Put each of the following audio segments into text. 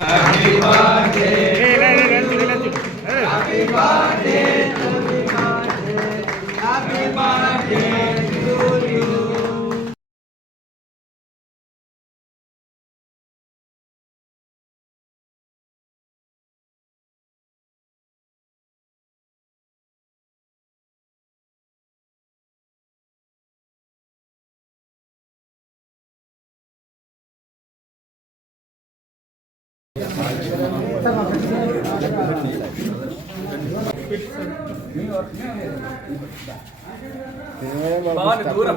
Happy birthday. Happy birthday to the birthday. Happy birthday to you. దూరం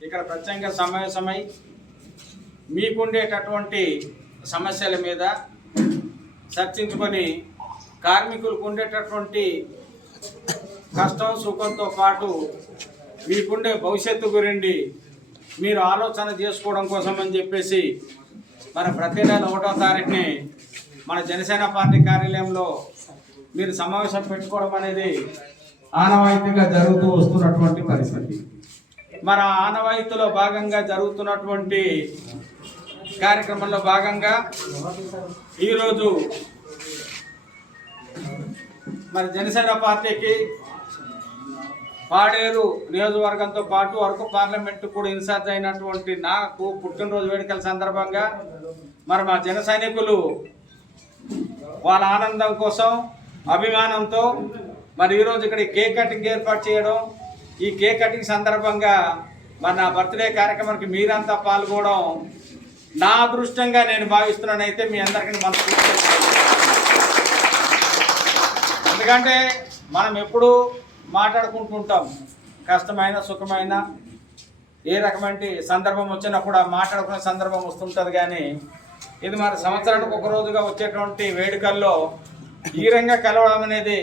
ఇక్కడ ప్రత్యేకంగా సమావేశమై మీకుండేటటువంటి సమస్యల మీద చర్చించుకొని కార్మికులకు ఉండేటటువంటి కష్టం సుఖంతో పాటు మీకుండే భవిష్యత్తు గురించి మీరు ఆలోచన చేసుకోవడం కోసం అని చెప్పేసి మన ప్రతి నెల 1వ తారీఖుని మన జనసేన పార్టీ కార్యాలయంలో మీరు సమావేశం పెట్టుకోవడం అనేది ఆనవాయితీగా జరుగుతూ వస్తున్నటువంటి పరిస్థితి. మన ఆనవాయితీలో భాగంగా జరుగుతున్నటువంటి కార్యక్రమంలో భాగంగా ఈరోజు మన జనసేన పార్టీకి పాడేరు నియోజకవర్గంతో పాటు అరకు పార్లమెంటు కూడా ఇన్ఛార్జ్ అయినటువంటి నాకు పుట్టినరోజు వేడుకల సందర్భంగా మరి మా జన సైనికులు వాళ్ళ ఆనందం కోసం అభిమానంతో మరి ఈరోజు ఇక్కడ కేక్ కటింగ్ ఏర్పాటు చేయడం, ఈ కేక్ కటింగ్ సందర్భంగా మరి నా బర్త్డే కార్యక్రమానికి మీరంతా పాల్గొనడం నా అదృష్టంగా నేను భావిస్తున్నాను. అయితే మీ అందరికీ మనస్ఫూర్తిగా, ఎందుకంటే మనం ఎప్పుడూ మాట్లాడుకుంటుంటాం, కష్టమైన సుఖమైన ఏ రకమైన సందర్భం వచ్చినా కూడా మాట్లాడుకునే సందర్భం వస్తుంటుంది. కానీ ఇది మరి సంవత్సరానికి ఒక రోజుగా వచ్చేటువంటి వేడుకల్లో ఈ రంగా కలవడం అనేది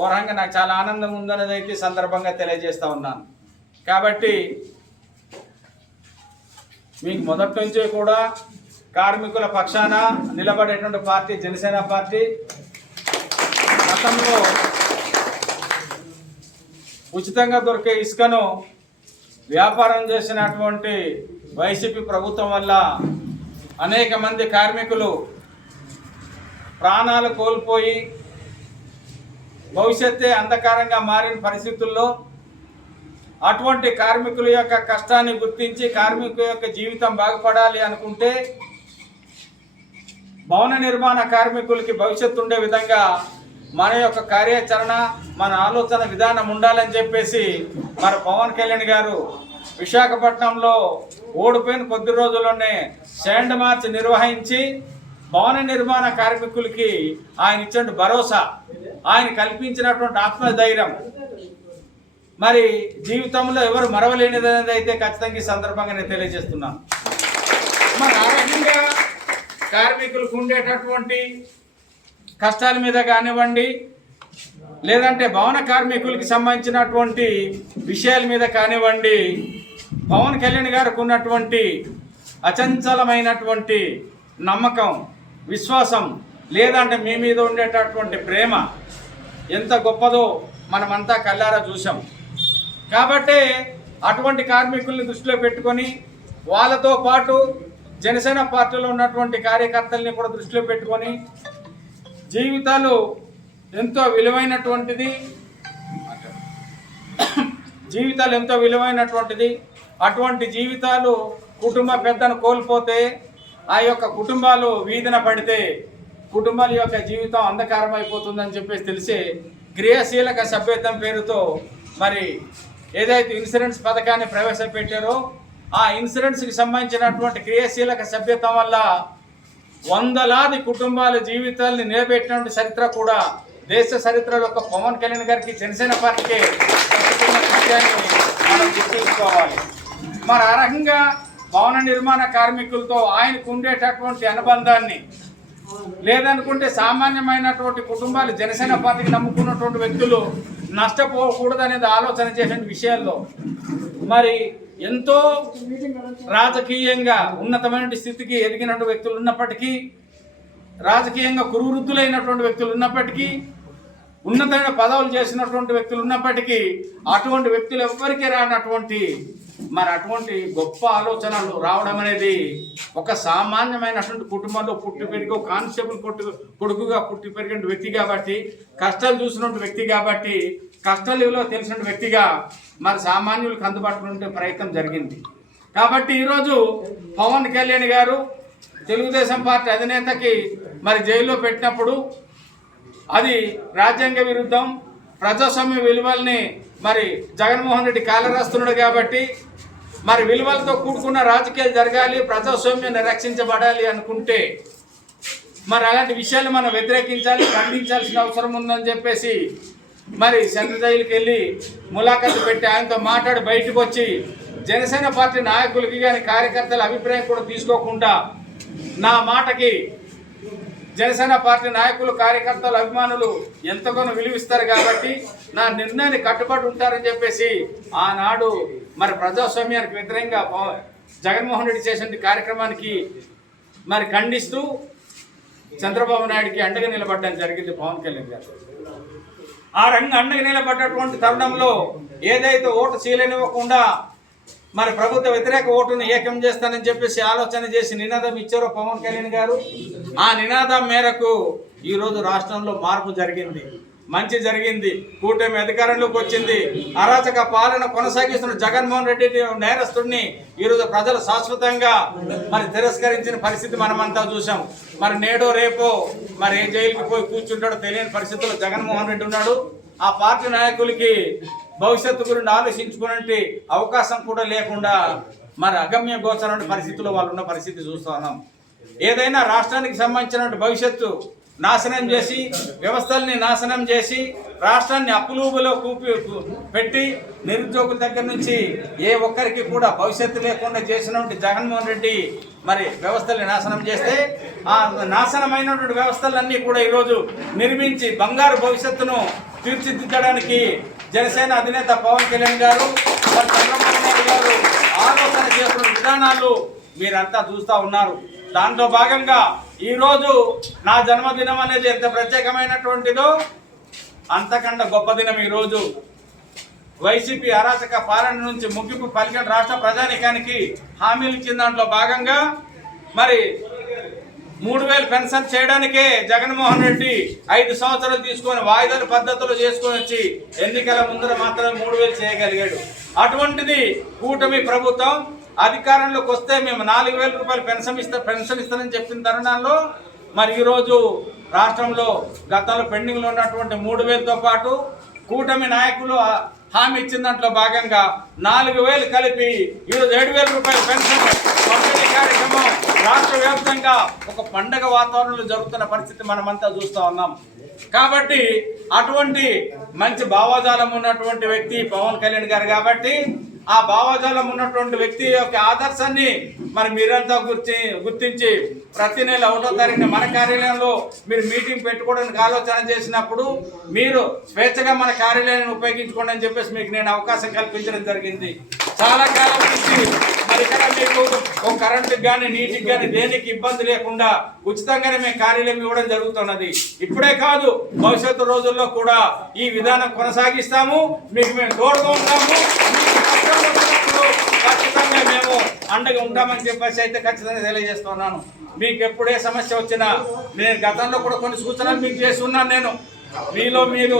ఓ రంగా నాకు చాలా ఆనందం ఉందనేది అయితే సందర్భంగా తెలియజేస్తూ ఉన్నాను. కాబట్టి మీకు మొదటి నుంచే కూడా కార్మికుల పక్షాన నిలబడేటువంటి పార్టీ జనసేన పార్టీ. గతంలో ఉచితంగా దొరికే ఇసుకను వ్యాపారం చేసినటువంటి వైసీపీ ప్రభుత్వం వల్ల అనేక మంది కార్మికులు ప్రాణాలు కోల్పోయి భవిష్యత్తే అంధకారంగా మారిన పరిస్థితుల్లో అటువంటి కార్మికుల యొక్క కష్టాన్ని గుర్తించి కార్మికుల యొక్క జీవితం బాగుపడాలి అనుకుంటే భవన నిర్మాణ కార్మికులకి భవిష్యత్తు ఉండే విధంగా మన యొక్క కార్యాచరణ, మన ఆలోచన విధానం ఉండాలని చెప్పేసి మరి పవన్ కళ్యాణ్ గారు విశాఖపట్నంలో ఓడిపోయిన కొద్ది రోజుల్లోనే శాండ్ మార్చ్ నిర్వహించి భవన నిర్మాణ కార్మికులకి ఆయన ఇచ్చిన భరోసా, ఆయన కల్పించినటువంటి ఆత్మధైర్యం మరి జీవితంలో ఎవరు మరవలేనిది అనేది అయితే ఖచ్చితంగా ఈ సందర్భంగా నేను తెలియజేస్తున్నాను. మరి ఆ రకంగా కార్మికులకు ఉండేటటువంటి కష్టాల మీద కానివ్వండి, లేదంటే భవన కార్మికులకి సంబంధించినటువంటి విషయాల మీద కానివ్వండి, పవన్ కళ్యాణ్ గారికి ఉన్నటువంటి అచంచలమైనటువంటి నమ్మకం, విశ్వాసం, లేదంటే మీ మీద ఉండేటటువంటి ప్రేమ ఎంత గొప్పదో మనమంతా కళ్ళారా చూసాం. కాబట్టి అటువంటి కార్మికుల్ని దృష్టిలో పెట్టుకొని వాళ్ళతో పాటు జనసేన పార్టీలో ఉన్నటువంటి కార్యకర్తల్ని కూడా దృష్టిలో పెట్టుకొని జీవితాలు ఎంతో విలువైనటువంటిది, అటువంటి జీవితాలు కుటుంబ పెద్దను కోల్పోతే ఆ యొక్క కుటుంబాలు వీధిన పడితే కుటుంబాల యొక్క జీవితం అంధకారం అయిపోతుందని చెప్పేసి తెలిసే క్రియాశీలక సభ్యత్వం పేరుతో మరి ఏదైతే ఇన్సూరెన్స్ పథకాన్ని ప్రవేశపెట్టారో ఆ ఇన్సూరెన్స్కి సంబంధించినటువంటి క్రియాశీలక సభ్యత్వం వల్ల వందలాది కుటుంబాల జీవితాలని నిలబెట్టినటువంటి చరిత్ర కూడా దేశ చరిత్రలో ఒక పవన్ కళ్యాణ్ గారికి జనసేన పార్టీకి మనం గుర్తుంచుకోవాలి. మరి ఆ రకంగా భవన నిర్మాణ కార్మికులతో ఆయనకు ఉండేటటువంటి అనుబంధాన్ని, లేదనుకుంటే సామాన్యమైనటువంటి కుటుంబాలు జనసేన పార్టీకి నమ్ముకున్నటువంటి వ్యక్తులు నష్టపోకూడదనేది ఆలోచన చేసిన విషయాల్లో మరి ఎంతో రాజకీయంగా ఉన్నతమైన స్థితికి ఎదిగినటువంటి వ్యక్తులు ఉన్నప్పటికీ, రాజకీయంగా కురువృద్ధులైనటువంటి వ్యక్తులు ఉన్నప్పటికీ, ఉన్నతమైన పదవులు చేసినటువంటి వ్యక్తులు ఉన్నప్పటికీ అటువంటి వ్యక్తులు ఎవ్వరికీ రానటువంటి మరి అటువంటి గొప్ప ఆలోచనలు రావడం అనేది ఒక సామాన్యమైనటువంటి కుటుంబంలో పుట్టి పెరిగి కానిస్టేబుల్ కొడుకుగా పుట్టి పెరిగిన వ్యక్తి కాబట్టి, కష్టాలు చూసినటువంటి వ్యక్తి కాబట్టి, కష్టాల విలువ తెలిసిన వ్యక్తిగా మరి సామాన్యులకు అందుబాటులో ఉండే ప్రయత్నం జరిగింది. కాబట్టి ఈరోజు పవన్ కళ్యాణ్ గారు తెలుగుదేశం పార్టీ అధినేతకి మరి జైల్లో పెట్టినప్పుడు అది రాజ్యాంగ విరుద్ధం, ప్రజాస్వామ్య విలువల్ని మరి జగన్మోహన్ రెడ్డి కాలరాస్తున్నాడు కాబట్టి మరి విలువలతో కూడుకున్న రాజకీయాలు జరగాలి, ప్రజాస్వామ్యాన్ని రక్షించబడాలి అనుకుంటే మరి అలాంటి విషయాలు మనం వ్యతిరేకించాలి, ఖండించాల్సిన అవసరం ఉందని చెప్పేసి మరి సెంట్రల్ జైలుకి వెళ్ళి ములాఖాతు పెట్టి ఆయనతో మాట్లాడి బయటకు వచ్చి జనసేన పార్టీ నాయకులకి కానీ కార్యకర్తల అభిప్రాయం కూడా తీసుకోకుండా నా మాటకి జనసేన పార్టీ నాయకులు, కార్యకర్తలు, అభిమానులు ఎంతగానో విలువిస్తారు కాబట్టి నా నిర్ణయాన్ని కట్టుబడి ఉంటారని చెప్పేసి ఆనాడు మరి ప్రజాస్వామ్యానికి వ్యతిరేకంగా జగన్మోహన్ రెడ్డి చేసిన కార్యక్రమానికి మరి ఖండిస్తూ చంద్రబాబు నాయుడికి అండగా నిలబడడం జరిగింది పవన్ కళ్యాణ్ గారు. ఆ అండగా నిలబడ్డటువంటి తరుణంలో ఏదైతే ఓటు చీలనివ్వకుండా మరి ప్రభుత్వ వ్యతిరేక ఓటును ఏకం చేస్తానని చెప్పేసి ఆలోచన చేసి నినాదం ఇచ్చారో పవన్ కళ్యాణ్ గారు, ఆ నినాదం మేరకు ఈరోజు రాష్ట్రంలో మార్పు జరిగింది, మంచి జరిగింది. కూటమి అధికారంలోకి వచ్చింది. అరాచక పాలన కొనసాగిస్తున్న జగన్మోహన్ రెడ్డి నేరస్తుడిని ఈరోజు ప్రజలు శాశ్వతంగా మరి తిరస్కరించిన పరిస్థితి మనమంతా చూసాం. మరి నేడో రేపో మరి ఏ జైలుకి పోయి కూర్చుంటాడో తెలియని పరిస్థితుల్లో జగన్మోహన్ రెడ్డి ఉన్నాడు. ఆ పార్టీ నాయకులకి భవిష్యత్తు గురించి ఆలోచించుకునే అవకాశం కూడా లేకుండా మరి అగమ్య గోచరమైన పరిస్థితుల్లో వాళ్ళు ఉన్న పరిస్థితి చూస్తూ ఉన్నాం. ఏదైనా రాష్ట్రానికి సంబంధించిన భవిష్యత్తు నాశనం చేసి, వ్యవస్థల్ని నాశనం చేసి, రాష్ట్రాన్ని అప్పులూబులో పెట్టి నిరుద్యోగుల దగ్గర నుంచి ఏ ఒక్కరికి కూడా భవిష్యత్తు లేకుండా చేసినటువంటి జగన్మోహన్ రెడ్డి మరి వ్యవస్థల్ని నాశనం చేస్తే ఆ నాశనమైనటువంటి వ్యవస్థలన్నీ కూడా ఈరోజు నిర్మించి బంగారు భవిష్యత్తును తీర్చిదిద్దడానికి జనసేన అధినేత పవన్ కళ్యాణ్ గారు, చంద్రబాబు నాయుడు గారు ఆలోచన చేస్తున్న విధానాలు మీరంతా చూస్తూ ఉన్నారు. దాంట్లో భాగంగా ఈరోజు నా జన్మదినం అనేది ఎంత ప్రత్యేకమైనటువంటిదో అంతకన్నా గొప్ప దినం. ఈరోజు వైసీపీ అరాచక పాలన నుంచి ముగింపు పలికిన రాష్ట్ర ప్రజానీకానికి హామీలు ఇచ్చిన దాంట్లో భాగంగా మరి 3000 పెన్షన్ చేయడానికే జగన్మోహన్ రెడ్డి 5 సంవత్సరాలు తీసుకొని వాయిదాల పద్ధతులు చేసుకొని వచ్చి ఎన్నికల ముందర మాత్రం 3000 చేయగలిగాడు. అటువంటిది కూటమి ప్రభుత్వం అధికారంలోకి వస్తే మేము 4000 రూపాయలు పెన్షన్ ఇస్తానని చెప్పిన తరుణంలో మరి ఈరోజు రాష్ట్రంలో గతంలో పెండింగ్లో ఉన్నటువంటి 3000తో పాటు కూటమి నాయకులు హామీ ఇచ్చిన దాంట్లో భాగంగా 4000 కలిపి ఈరోజు 7000 రూపాయల పెన్షన్ పంపిణీ కార్యక్రమం రాష్ట్ర వ్యాప్తంగా ఒక పండగ వాతావరణంలో జరుగుతున్న పరిస్థితి మనమంతా చూస్తూ ఉన్నాం. కాబట్టి అటువంటి మంచి భావజాలం ఉన్నటువంటి వ్యక్తి పవన్ కళ్యాణ్ గారు కాబట్టి ఆ భావజాలం ఉన్నటువంటి వ్యక్తి యొక్క ఆదర్శాన్ని మరి మీరంతా గుర్తించి ప్రతి నెల 1వ తారీఖున మన కార్యాలయంలో మీరు మీటింగ్ పెట్టుకోవడానికి ఆలోచన చేసినప్పుడు మీరు స్వేచ్ఛగా మన కార్యాలయాన్ని ఉపయోగించుకోండి అని చెప్పేసి మీకు నేను అవకాశం కల్పించడం జరిగింది. చాలా కాలం నుంచి మరి ఇక్కడ మీకు ఒక కరెంటుకి కానీ నీటికి కానీ దేనికి ఇబ్బంది లేకుండా ఉచితంగానే మేము కార్యాలయం ఇవ్వడం జరుగుతున్నది. ఇప్పుడే కాదు, భవిష్యత్తు రోజుల్లో కూడా ఈ విధానం కొనసాగిస్తాము. మీకు మేము తోడుగా ఉంటాము. ఖచ్చితంగా మేము అండగా ఉంటామని చెప్పేసి అయితే ఖచ్చితంగా తెలియజేస్తున్నాను. మీకు ఎప్పుడే సమస్య వచ్చినా నేను గతంలో కూడా కొన్ని సూచనలు మీకు చేసి ఉన్నాను. నేను మీలో మీరు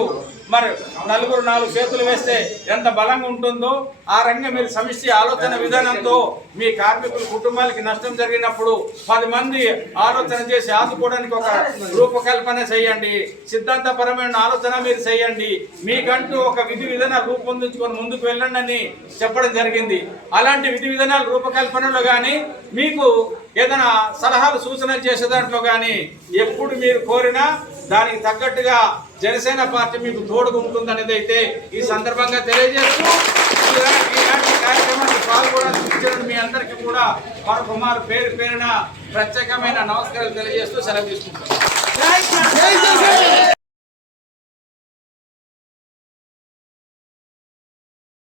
మరి 4 చేతులు వేస్తే ఎంత బలంగా ఉంటుందో ఆ రంగం మీరు సమిష్టి ఆలోచన విధానంతో మీ కార్మికుల కుటుంబాలకి నష్టం జరిగినప్పుడు 10 మంది ఆలోచన చేసి ఆదుకోవడానికి ఒక రూపకల్పన చేయండి. సిద్ధాంతపరమైన ఆలోచన మీరు చేయండి. మీకంటూ ఒక విధి విధానాలు రూపొందించుకొని ముందుకు వెళ్ళండి అని చెప్పడం జరిగింది. అలాంటి విధి విధానాలు రూపకల్పనలో కానీ మీకు ఏదైనా సలహాలు సూచనలు చేసే దాంట్లో కానీ ఎప్పుడు మీరు కోరినా దానికి తగ్గట్టుగా జనసేన పార్టీ మీకు తోడుగా ఉంటుందనేది అయితే ఈ సందర్భంగా తెలియజేస్తూ ఇలాంటి కార్యక్రమాన్ని పాల్గొనడం మీ అందరికీ కూడా మరొకమారు పేరున ప్రత్యేకమైన నమస్కారాలు తెలియజేస్తూ సెలవు తీసుకుంటాం.